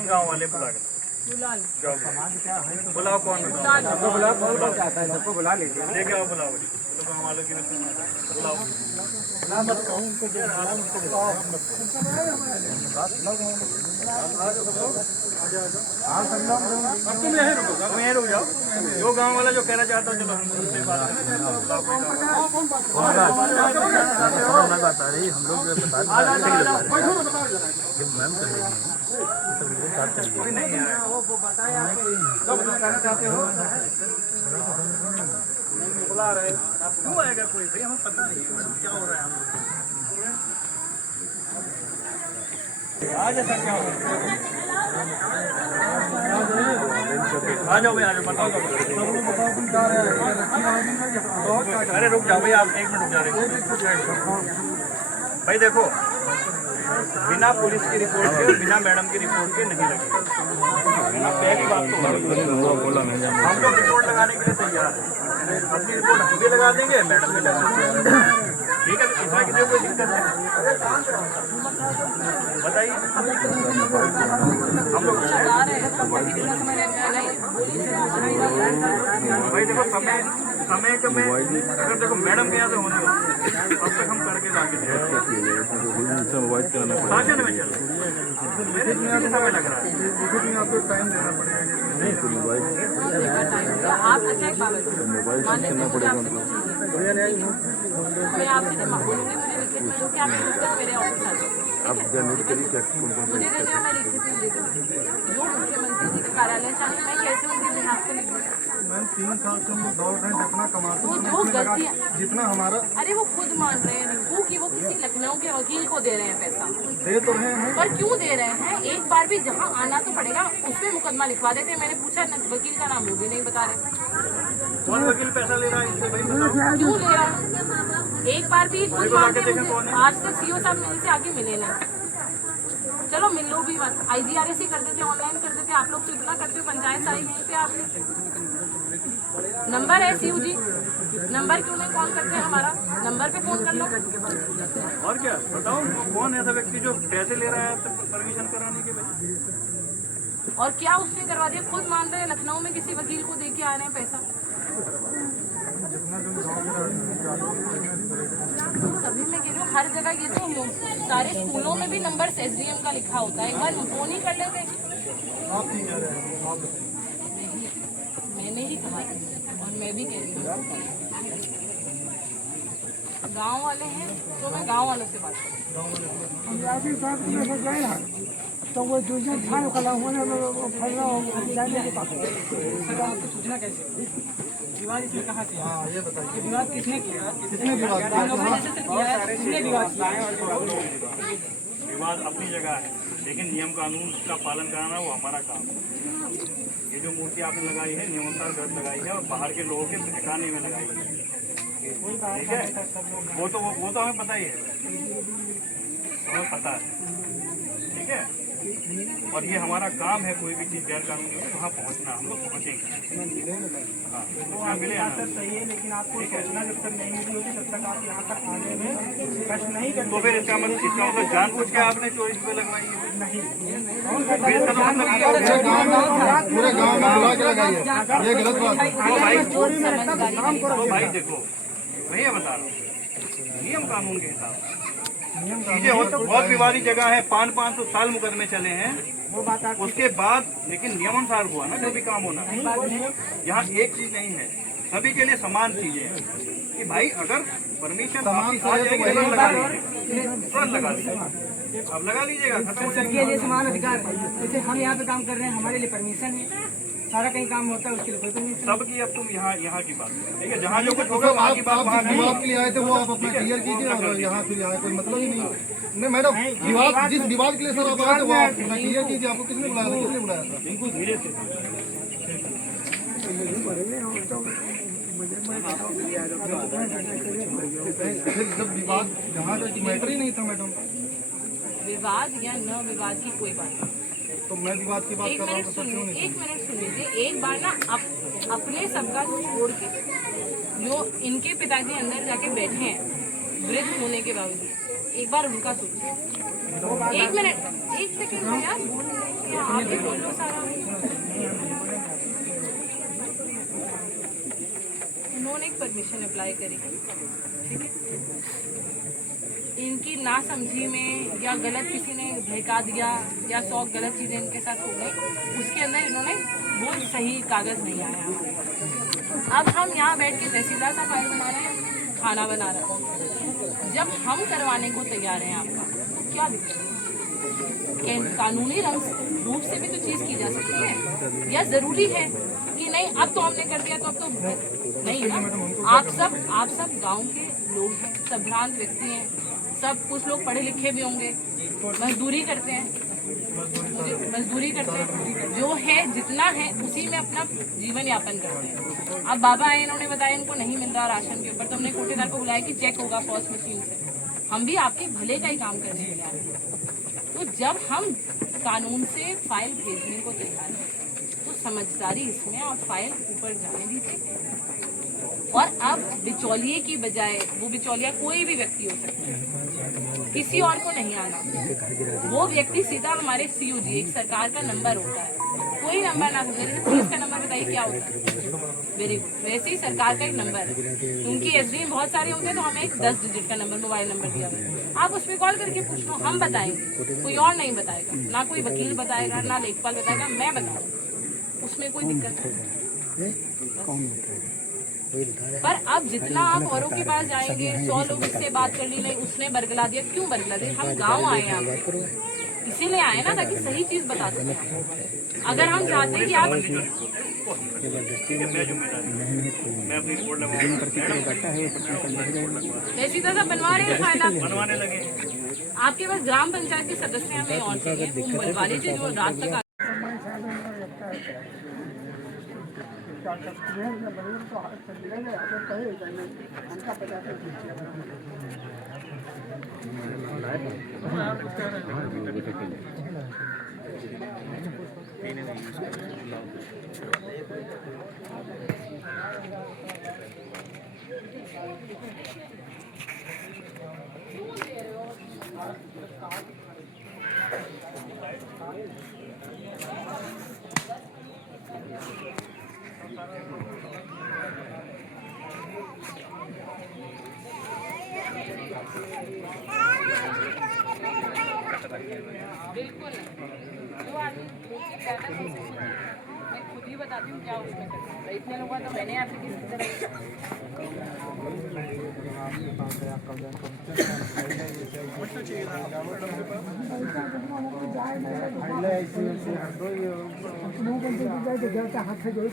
कौन गांव वाले बुला के बुलाओ कौन सबको बुला लीजिए। लेके आओ बुलाओ गाँव वालों की बुलाओ तुम यहीं रुक जाओ जो गांव वाला जो कहना चाहता चलो हम बता रही हम लोग मैम बुला रहे क्यों आएगा कोई भाई हमें पता नहीं क्या हो रहा है आज ऐसा क्या हो रहा है आ जाओ भाई आ जाओ बताओ अरे रुक जाओ भाई आप 1 मिनट रुक जा रहे भाई देखो बिना पुलिस की रिपोर्ट के बिना मैडम की रिपोर्ट के नहीं लगे पहली बात तो हम लोग रिपोर्ट लगाने के लिए तैयार है अपनी रिपोर्ट हम भी लगा देंगे मैडम भी लगा देंगे ठीक है इसमें किसी कोई दिक्कत है बताइए हम लोग भाई देखो समय अगर देखो मैडम के यहाँ से होने अब तक हम करके लाके शासन में चल मेरे समय लग रहा है आपको टाइम देना पड़ेगा आप अच्छा एक बात बताइए मैं आपसे बोलूँगी मुझे मेरे ऑफिस आ जाओ आप नोट करिए क्या मुझे दे दो मैं लिख देती हूँ जो मुख्यमंत्री जी के कार्यालय से मैं कैसे उनके बिहार को लिख दूँ मैम 3 साल से हम लोग दौड़ रहे हैं जितना कमाते वो जो गलतियाँ जितना हमारा अरे वो खुद मान रहे हैं रिंकू कि वो किसी लखनऊ के वकील को दे रहे हैं पैसा दे तो रहे हैं पर क्यों दे रहे हैं एक बार भी जहाँ आना तो पड़ेगा उसमें मुकदमा लिखवा देते हैं मैंने पूछा वकील का नाम वो भी नहीं बता रहे कौन वकील पैसा ले रहा है इससे भाई बताओ क्यों ले रहा है एक बार भी खुद मानते हैं आज तक सीओ साहब मेरे से आगे मिले नहीं चलो मिल लो भी मत IGRS ही कर देते ऑनलाइन कर देते आप लोग तो इतना करते हो पंचायत सारी यहीं पे आप नंबर है सीयू जी नंबर क्यों नहीं कॉल करते हमारा नंबर पे फोन कर लो और क्या बताओ कौन ऐसा व्यक्ति जो पैसे ले रहा है अब तक परमिशन कराने के लिए और क्या उसने करवा दिया खुद मान रहे हैं लखनऊ में किसी वकील को दे के आ रहे हैं पैसा तभी मैं कह रही हूँ हर जगह ये तो सारे स्कूलों में भी नंबर SDM का लिखा होता है एक बार फोन ही कर लेते मैंने ही कहा और मैं भी कह रही हूँ गांव वाले हैं तो मैं गांव वालों से बात करूँ तो वो दूसरे स्थान खड़ा होने सूचना कैसे विवाद इसमें कहाँ से ये बताइए विवाद किसने किया किसने विवाद अपनी जगह है लेकिन नियम कानून का पालन कराना वो हमारा काम है ये जो मूर्ति आपने लगाई है नियमानुसार गलत लगाई है और बाहर के लोगों के ठिकाने में लगाई है ठीक है वो तो हमें पता ही है हमें पता है ठीक है और ये हमारा काम है कोई भी चीज़ गैर कानूनी हो वहाँ पहुँचना हम लोग पहुँचेंगे हाँ मिले सही है लेकिन आपको सूचना जब तक नहीं मिली होगी तब तक आप यहाँ तक आने में कष्ट नहीं कर तो फिर इसका मतलब जानबूझ के आपने चोरी पे लगवाई है नहीं पूरे गांव में बुला के लगाइए ये गलत बात है तो भाई देखो मैं ये बता रहा हूँ नियम कानून के हिसाब से चीजें हो तो बहुत विवादित जगह है 500 साल मुकदमे चले हैं उसके बाद लेकिन नियमानुसार हुआ ना जो भी काम होना यहाँ एक चीज नहीं है सभी के लिए समान चीजें हैं कि भाई अगर परमिशन आ जाएगी तुरंत लगा लीजिए तुरंत लगा लीजिए अब लगा लीजिएगा खत्म हो सबके लिए समान अधिकार है जैसे हम यहाँ पे काम कर रहे हैं हमारे लिए परमिशन है सारा कहीं काम होता है उसके लिए कोई परमिशन सबकी अब तुम यहाँ की बात ठीक है जहाँ जो कुछ होगा वहाँ की बात वहाँ नहीं विवाद के लिए आए थे वो आप अपना क्लियर कीजिए और यहाँ फिर यहाँ कोई मतलब ही नहीं मैडम विवाद जिस विवाद के लिए सर आप आए थे वो आप अपना क्लियर कीजिए आपको किसने बुलाया था किसने बुलाया था बिल्कुल धीरे से फिर जब विवाद यहाँ मैटर ही नहीं था मैडम विवाद या न विवाद की कोई बात नहीं तो मैं विवाद की बात कर रहा हूँ तो क्यों नहीं एक मिनट सुन लीजिए एक बार ना अपने सबका छोड़ के जो इनके पिताजी अंदर जाके बैठे हैं वृद्ध होने के बावजूद एक बार उनका सोचिए एक मिनट एक सेकंड यार सकती हैं, आप ही बोल लो सारा। उन्होंने एक परमिशन अप्लाई करी, ठीक है, इनकी नासमझी में या गलत किसी ने बहका दिया या 100 गलत चीज़ें इनके साथ हो गई, उसके अंदर इन्होंने वो सही कागज़ नहीं आया हमारे। अब हम यहाँ बैठ के तहसीलदार साहब फाइल बना रहे हैं, खाना बना रहे हैं। जब हम करवाने को तैयार हैं आपका, तो क्या दिक्कत है? कानूनी रूप से भी तो चीज़ की जा सकती है, या ज़रूरी है कि नहीं अब तो हमने कर दिया तो अब तो नहीं ना। आप सब गांव के लोग हैं, सब भ्रांत व्यक्ति हैं, सब कुछ लोग पढ़े लिखे भी होंगे, मजदूरी करते हैं, जो है जितना है उसी में अपना जीवन यापन करते हैं। अब बाबा आए, इन्होंने बताया इनको नहीं मिल रहा राशन के ऊपर, तो हमने कोटेदार को बुलाया कि चेक होगा पॉस मशीन से। हम भी आपके भले का ही काम करने के लिए आए हैं। तो जब हम कानून से फाइल भेजने को तैयार हैं तो समझदारी इसमें और फाइल ऊपर जाने दीजिए। और अब बिचौलिए की बजाय, वो बिचौलिया कोई भी व्यक्ति हो सकता है, किसी और को नहीं आना, वो व्यक्ति सीधा हमारे COG, एक सरकार का नंबर होता है, कोई नंबर ना सकता। जैसे पुलिस का नंबर बताइए क्या होता है, वेरी गुड, वैसे ही सरकार का एक नंबर है। क्योंकि SDM बहुत सारे होते हैं तो हमें एक 10 डिजिट का नंबर, मोबाइल नंबर दिया हुआ है, आप उस पर कॉल करके पूछ लो, हम बताएंगे, कोई और नहीं बताएगा, ना कोई वकील बताएगा, ना लेखपाल बताएगा, मैं बताऊंगा, उसमें कोई दिक्कत नहीं। पर अब जितना आप औरों के पास जाएंगे, 100 लोग इससे बात कर ली, नहीं उसने बरगला दिया, क्यों बरगला दिया? हम गांव आए हैं, आप इसीलिए आए ना, ताकि सही चीज बता सकें। अगर हम चाहते हैं कि आप मैं अपनी रिपोर्ट ऐसी तरह बनवा रहे हैं फायदा बनवाने लगे। आपके पास ग्राम पंचायत के सदस्य हमें और चाहिए, वो बुलवा लीजिए जो रात तक बिल्कुल जो आदमी मैं खुद ही बताती हूँ क्या उसमें करना है। इतने लोगों का तो मैंने एप्लीकेशन हाथ से जोड़